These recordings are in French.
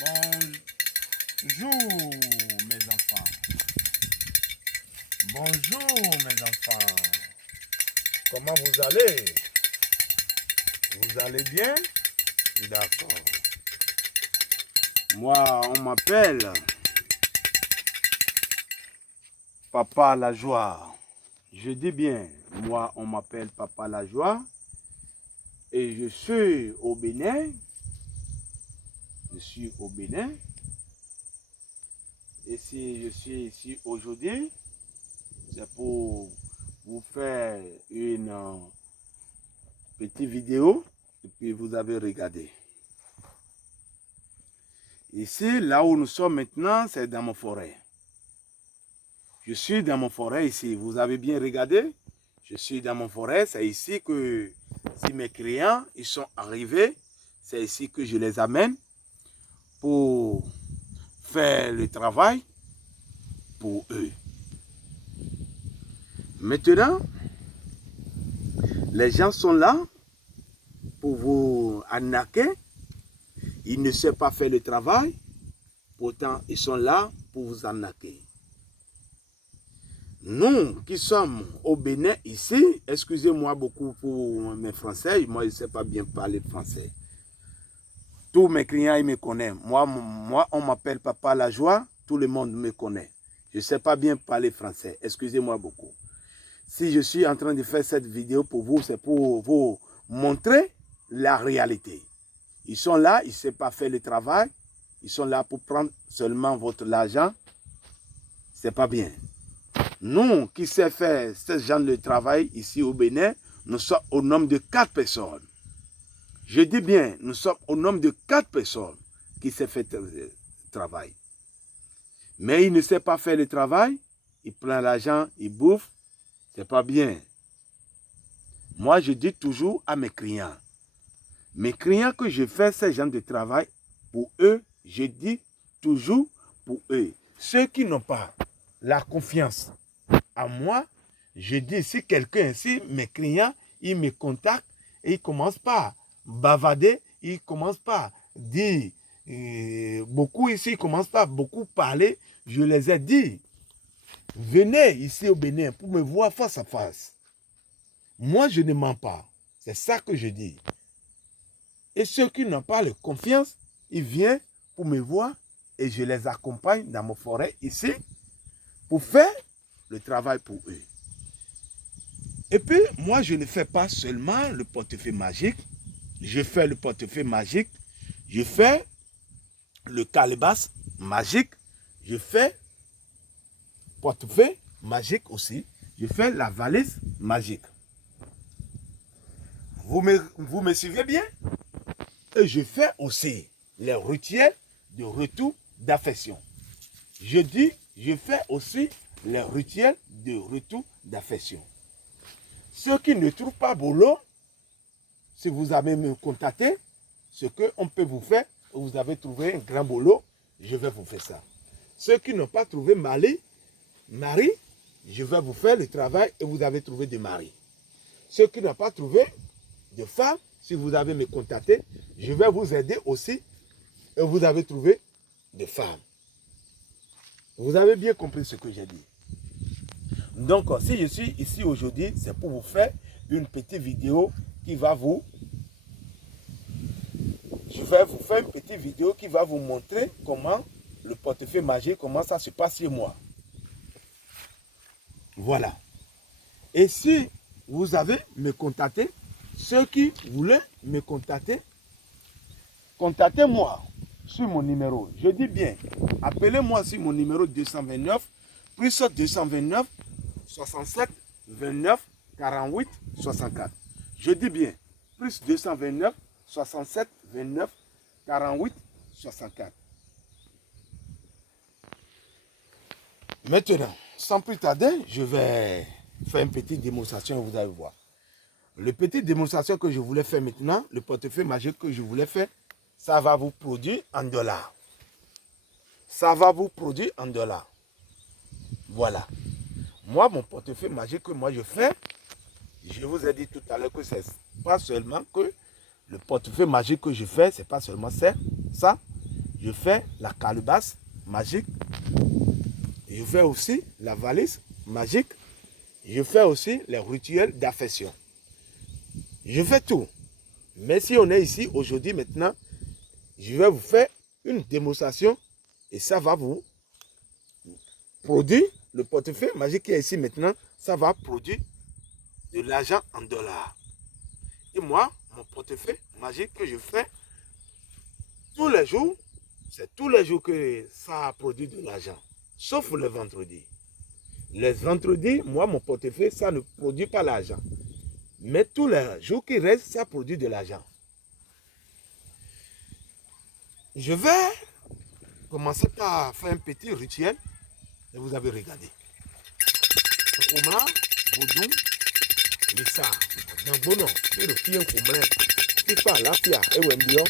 Bonjour mes enfants. Bonjour mes enfants. Comment vous allez? Vous allez bien? D'accord. Moi, on m'appelle Papa la joie. Je dis bien, moi, on m'appelle Papa la joie. Et je suis au Bénin. Je suis au Bénin. Et si je suis ici aujourd'hui, c'est pour vous faire une petite vidéo et puis vous avez regardé. Ici, là où nous sommes maintenant, c'est dans mon forêt. Je suis dans mon forêt ici. Vous avez bien regardé? Je suis dans mon forêt. C'est ici que si mes clients ils sont arrivés, c'est ici que je les amène pour faire le travail pour eux. Maintenant, les gens sont là pour vous arnaquer. Ils ne savent pas faire le travail. Pourtant, ils sont là pour vous arnaquer. Nous qui sommes au Bénin ici, excusez-moi beaucoup pour mes français, moi je ne sais pas bien parler français. Tous mes clients, ils me connaissent. Moi on m'appelle Papa la joie, tout le monde me connaît. Je ne sais pas bien parler français, excusez-moi beaucoup. Si je suis en train de faire cette vidéo pour vous, c'est pour vous montrer la réalité. Ils sont là, ils ne savent pas faire le travail, ils sont là pour prendre seulement votre argent. C'est pas bien. Nous qui savons faire ce genre de travail ici au Bénin, nous sommes au nombre de 4 personnes. Je dis bien, nous sommes au nombre de 4 personnes qui savent faire le travail. Mais ils ne savent pas faire le travail, ils prennent l'argent, ils bouffent, c'est pas bien. Moi, je dis toujours à mes clients que je fais ce genre de travail pour eux, je dis toujours pour eux. Ceux qui n'ont pas la confiance à moi, je dis, si quelqu'un, si mes clients, ils me contactent et ils ne commencent pas à bavader, ils ne commencent pas à dire beaucoup ici, ils ne commencent pas à beaucoup parler, je les ai dit, venez ici au Bénin pour me voir face à face. Moi, je ne mens pas. C'est ça que je dis. Et ceux qui n'ont pas de confiance, ils viennent pour me voir et je les accompagne dans ma forêt ici pour faire le travail pour eux. Et puis, moi, je ne fais pas seulement le portefeuille magique. Je fais le portefeuille magique. Je fais le calebasse magique. Je fais le portefeuille magique aussi. Je fais la valise magique. Vous me suivez bien? Et je fais aussi les rituels de retour d'affection. Je dis, je fais aussi les rituels de retour d'affection. Ceux qui ne trouvent pas boulot, si vous avez me contacté, ce qu'on peut vous faire, vous avez trouvé un grand boulot, je vais vous faire ça. Ceux qui n'ont pas trouvé mari, je vais vous faire le travail et vous avez trouvé des maris. Ceux qui n'ont pas trouvé de femme, si vous avez me contacté, je vais vous aider aussi et vous avez trouvé des femmes. Vous avez bien compris ce que j'ai dit. Donc, si je suis ici aujourd'hui, c'est pour vous faire une petite vidéo qui va vous... Je vais vous faire une petite vidéo qui va vous montrer comment le portefeuille magique, comment ça se passe chez moi. Voilà. Et si vous avez me contacté, ceux qui voulaient me contacter, contactez-moi sur mon numéro. Je dis bien, appelez-moi sur mon numéro 229, plus 229, 67, 29, 48, 64. Je dis bien, plus 229, 67, 29, 48, 64. Maintenant, sans plus tarder, je vais faire une petite démonstration et vous allez voir. Le petite démonstration que je voulais faire maintenant, le portefeuille magique que je voulais faire, ça va vous produire en dollars. Ça va vous produire en dollars. Voilà. Moi, mon portefeuille magique que moi je fais, je vous ai dit tout à l'heure que c'est pas seulement que le portefeuille magique que je fais, c'est pas seulement ça, Je fais la calebasse magique. Je fais aussi la valise magique. Je fais aussi les rituels d'affection. Je fais tout. Mais si on est ici aujourd'hui maintenant, je vais vous faire une démonstration et ça va vous produire, le portefeuille magique qui est ici maintenant, ça va produire de l'argent en dollars. Et moi, mon portefeuille magique que je fais tous les jours, c'est tous les jours que ça produit de l'argent, sauf le vendredi. Les vendredis, moi, mon portefeuille, ça ne produit pas l'argent. Mais tous les jours qui restent, ça produit de l'argent. Je vais commencer par faire un petit rituel et vous avez regardé. Comment Boudou, Lisa, Nambono, le fille Koumlin, Tifa, Lafia et Wembio.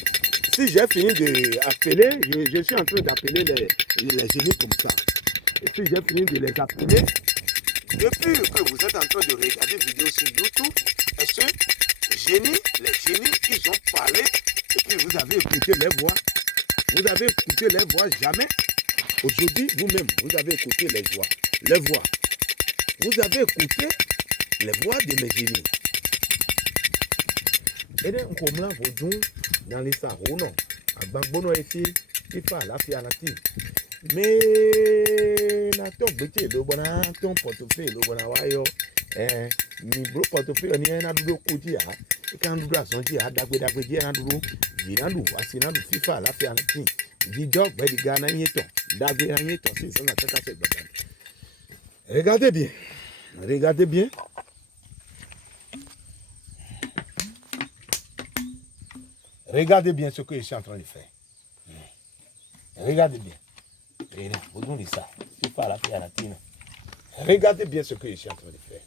Si j'ai fini d'appeler, je suis en train d'appeler les génies comme ça. Et si j'ai fini de les appeler, depuis que vous êtes en train de regarder vidéo sur YouTube, est-ce que les génies, ils ont parlé et puis vous avez écouté les voix. Vous avez écouté les voix jamais. Aujourd'hui, vous-même, vous avez écouté les voix. Vous avez écouté les voix de mes génies. Et donc, comme là, vous dans les sarons, à Bangbono ici, il faut la faire la tire. Mais, ton petit, le bon, ton portefeuille, le bon, mi bro portefeuille, on y a un double coup de ya. Et quand nous avons dit, à Dagwe, un double, Dinandou, Asinandou, FIFA, la faire la tire. Dis donc, ben, les gars, Dagwe, c'est ça, on a fait ça. Regardez bien. Regardez bien. Regardez bien ce que je suis en train de faire. Regardez bien. Regardez ça. C'est pas la paix à la tine. Regardez bien ce que je suis en train de faire.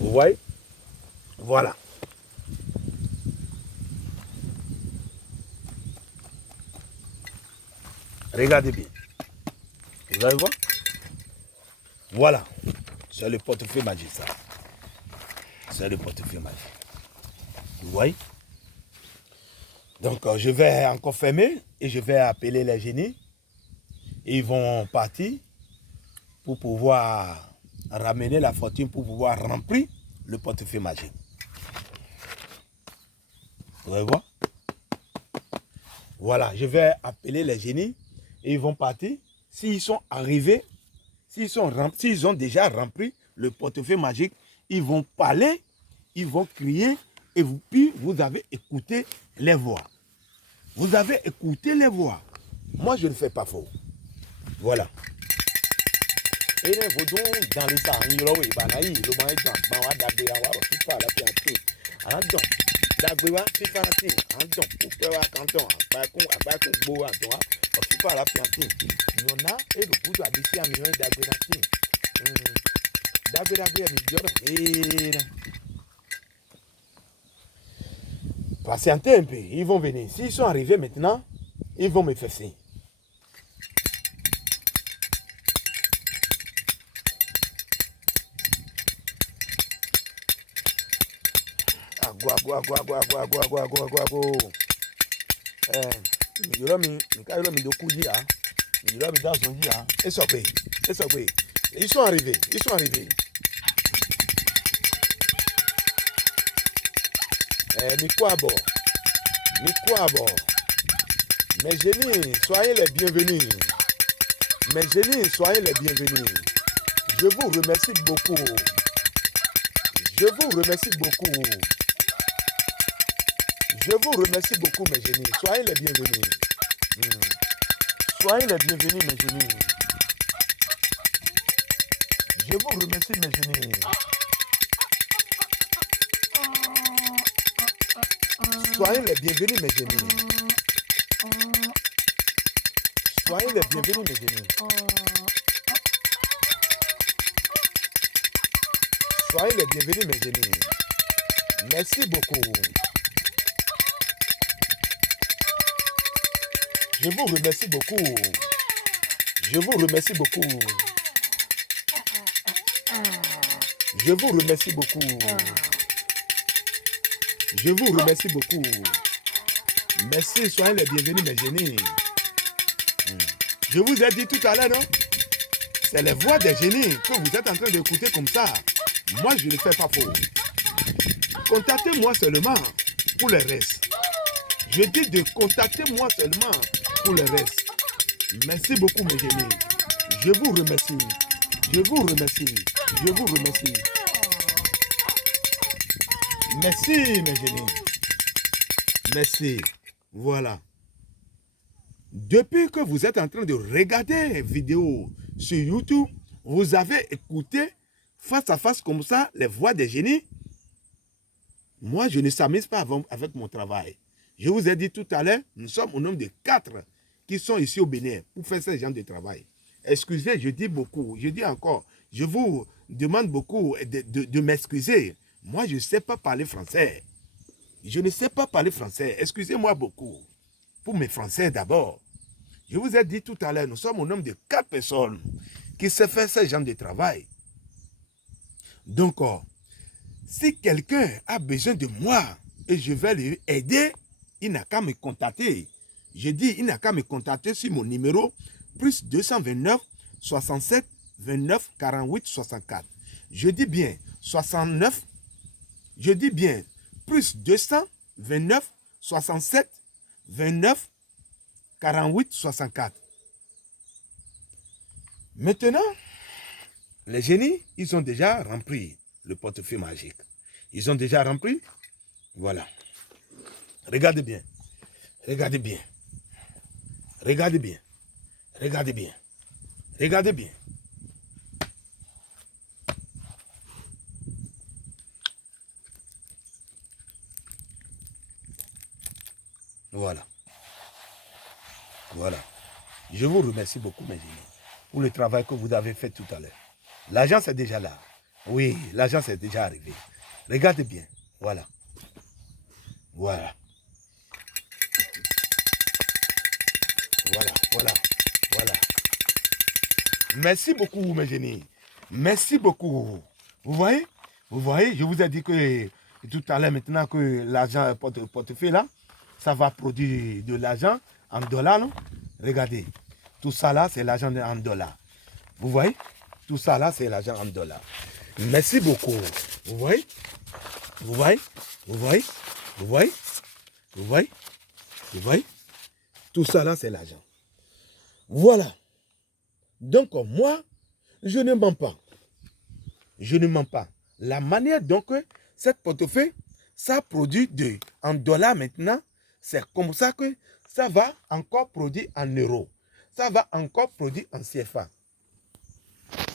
Vous voyez? Voilà. Regardez bien. Vous allez voir? Voilà. C'est le portefeuille magique, ça. C'est le portefeuille magique. Vous voyez? Donc, je vais encore fermer et je vais appeler les génies. Ils vont partir pour pouvoir ramener la fortune, pour pouvoir remplir le portefeuille magique. Vous allez voir? Voilà, je vais appeler les génies et ils vont partir. S'ils sont arrivés, s'ils ont déjà rempli le portefeuille magique, ils vont parler, ils vont crier et puis vous avez écouté les voix. Vous avez écouté les voix. Moi, je ne fais pas faux. Voilà. Et les vaudons dans les sangs, ils ont eu banaï, le bain est dans, bain d'abé, tout pas la pianté. En don, d'abéwa, c'est fanati, en don, pour faire un canton, pas qu'on boit, tout pas la pianté. Il y en a, et le bout de la à million d'abénati. D'abé, à patientez un peu, ils vont venir. S'ils sont arrivés maintenant, ils vont me faire signe. Ils sont arrivés. Mikwabo. Mes génies, soyez les bienvenus. Je vous remercie beaucoup. Je vous remercie beaucoup, mes génies. Soyez les bienvenus. Soyez les bienvenus, mes génies. Je vous remercie, mes génies. Soyez les bienvenus, mes génies. Soyez les bienvenus, mes génies. Soyez les bienvenus, mes génies. Merci beaucoup. Je vous remercie beaucoup. Je vous remercie beaucoup. Je vous remercie beaucoup. Je vous remercie beaucoup. Merci, soyez les bienvenus, mes génies. Je vous ai dit tout à l'heure, non? C'est les voix des génies que vous êtes en train d'écouter comme ça. Moi, je ne fais pas faux. Contactez-moi seulement pour le reste. Je dis de contacter moi seulement pour le reste. Merci beaucoup, mes génies. Je vous remercie. Je vous remercie. Je vous remercie. Merci, mes génies. Merci. Voilà. Depuis que vous êtes en train de regarder vidéos sur YouTube, vous avez écouté face à face comme ça les voix des génies. Moi, je ne s'amuse pas avec mon travail. Je vous ai dit tout à l'heure, nous sommes au nombre de 4 qui sont ici au Bénin pour faire ce genre de travail. Excusez, je dis beaucoup, je dis encore, je vous demande beaucoup de m'excuser. Moi, je ne sais pas parler français. Je ne sais pas parler français. Excusez-moi beaucoup. Pour mes Français d'abord. Je vous ai dit tout à l'heure, nous sommes au nombre de 4 personnes qui savent faire ce genre de travail. Donc, si quelqu'un a besoin de moi et je vais lui aider, il n'a qu'à me contacter. Je dis, il n'a qu'à me contacter sur mon numéro plus 229 67 29 48 64. Je dis bien 69. Je dis bien plus 229 67 29 48 64. Maintenant, les génies, ils ont déjà rempli le portefeuille magique. Ils ont déjà rempli. Voilà. Regardez bien. Regardez bien. Regardez bien. Regardez bien. Regardez bien. Voilà. Voilà. Je vous remercie beaucoup, mes génies, pour le travail que vous avez fait tout à l'heure. L'argent, c'est déjà là. Oui, l'argent, c'est déjà arrivé. Regardez bien. Voilà. Voilà. Voilà, voilà, voilà. Merci beaucoup, mes génies. Merci beaucoup. Vous voyez? Vous voyez? Je vous ai dit que tout à l'heure, maintenant que l'argent, portefeuille là, ça va produire de l'argent en dollars, non? Regardez. Tout ça là, c'est l'argent en dollars. Vous voyez? Tout ça là, c'est l'argent en dollars. Merci beaucoup. Vous voyez? Vous voyez? Vous voyez? Vous voyez? Vous voyez? Vous voyez? Tout ça là, c'est l'argent. Voilà. Donc, moi, je ne mens pas. Je ne mens pas. La manière dont cette portefeuille, ça produit en dollars maintenant, c'est comme ça que ça va encore produire en euros. Ça va encore produire en CFA.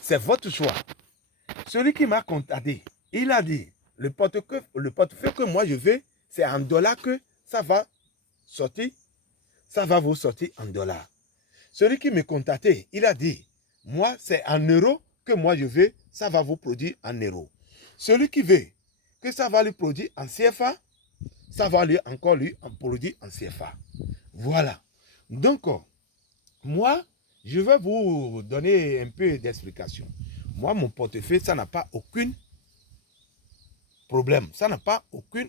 C'est votre choix. Celui qui m'a contacté, il a dit, le portefeuille que moi je veux, c'est en dollars que ça va sortir. Ça va vous sortir en dollars. Celui qui me contactait, il a dit, moi c'est en euros que moi je veux, ça va vous produire en euros. Celui qui veut que ça va lui produire en CFA, ça va lui encore lui en produire en CFA. Voilà. Donc, moi, je vais vous donner un peu d'explication. Moi, mon portefeuille, ça n'a pas aucun problème. Ça n'a pas aucun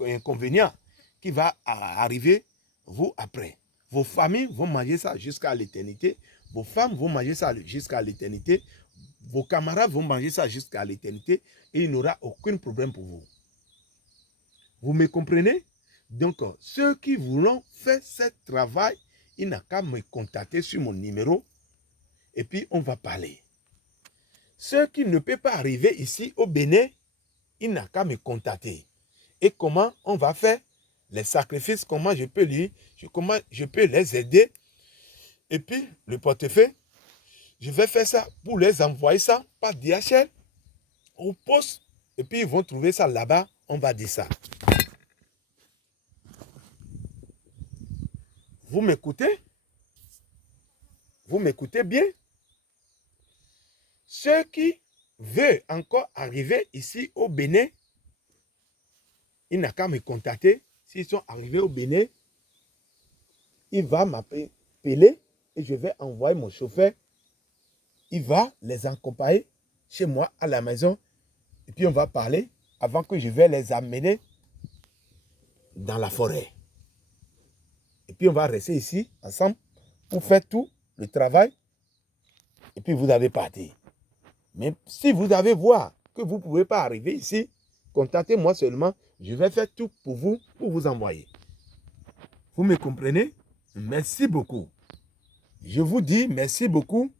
inconvénient qui va arriver, vous, après. Vos familles vont manger ça jusqu'à l'éternité. Vos femmes vont manger ça jusqu'à l'éternité. Vos camarades vont manger ça jusqu'à l'éternité. Et il n'y aura aucun problème pour vous. Vous me comprenez? Donc, ceux qui voulont faire ce travail, il n'a qu'à me contacter sur mon numéro. Et puis, on va parler. Ceux qui ne peuvent pas arriver ici au Bénin, il n'a qu'à me contacter. Et comment on va faire les sacrifices, comment je peux les aider. Et puis, le portefeuille, je vais faire ça pour les envoyer ça par DHL au poste. Et puis, ils vont trouver ça là-bas. On va dire ça. Vous m'écoutez? Vous m'écoutez bien? Ceux qui veulent encore arriver ici au Bénin, il n'a qu'à me contacter. S'ils sont arrivés au Bénin, il va m'appeler et je vais envoyer mon chauffeur. Il va les accompagner chez moi à la maison. Et puis on va parler avant que je vais les amener dans la forêt. Et puis on va rester ici, ensemble, pour faire tout le travail. Et puis vous allez partir. Mais si vous avez voir que vous ne pouvez pas arriver ici, contactez-moi seulement. Je vais faire tout pour vous envoyer. Vous me comprenez? Merci beaucoup. Je vous dis merci beaucoup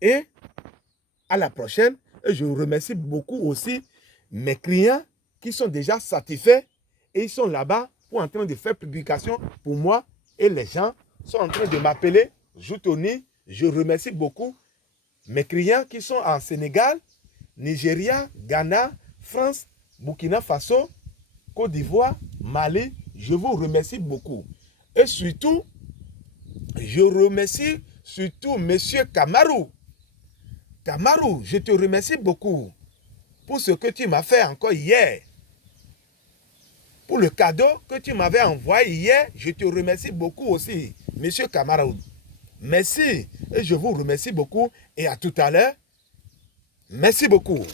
et à la prochaine. Et je remercie beaucoup aussi mes clients qui sont déjà satisfaits et ils sont là-bas pour en train de faire publication pour moi et les gens sont en train de m'appeler Joutoni. Je remercie beaucoup mes clients qui sont en Sénégal, Nigeria, Ghana, France, Burkina Faso, Côte d'Ivoire, Mali. Je vous remercie beaucoup. Et surtout, je remercie surtout M. Kamarou. Kamarou, je te remercie beaucoup pour ce que tu m'as fait encore hier. Pour le cadeau que tu m'avais envoyé hier, je te remercie beaucoup aussi, M. Kamarou. Merci et je vous remercie beaucoup et à tout à l'heure. Merci beaucoup.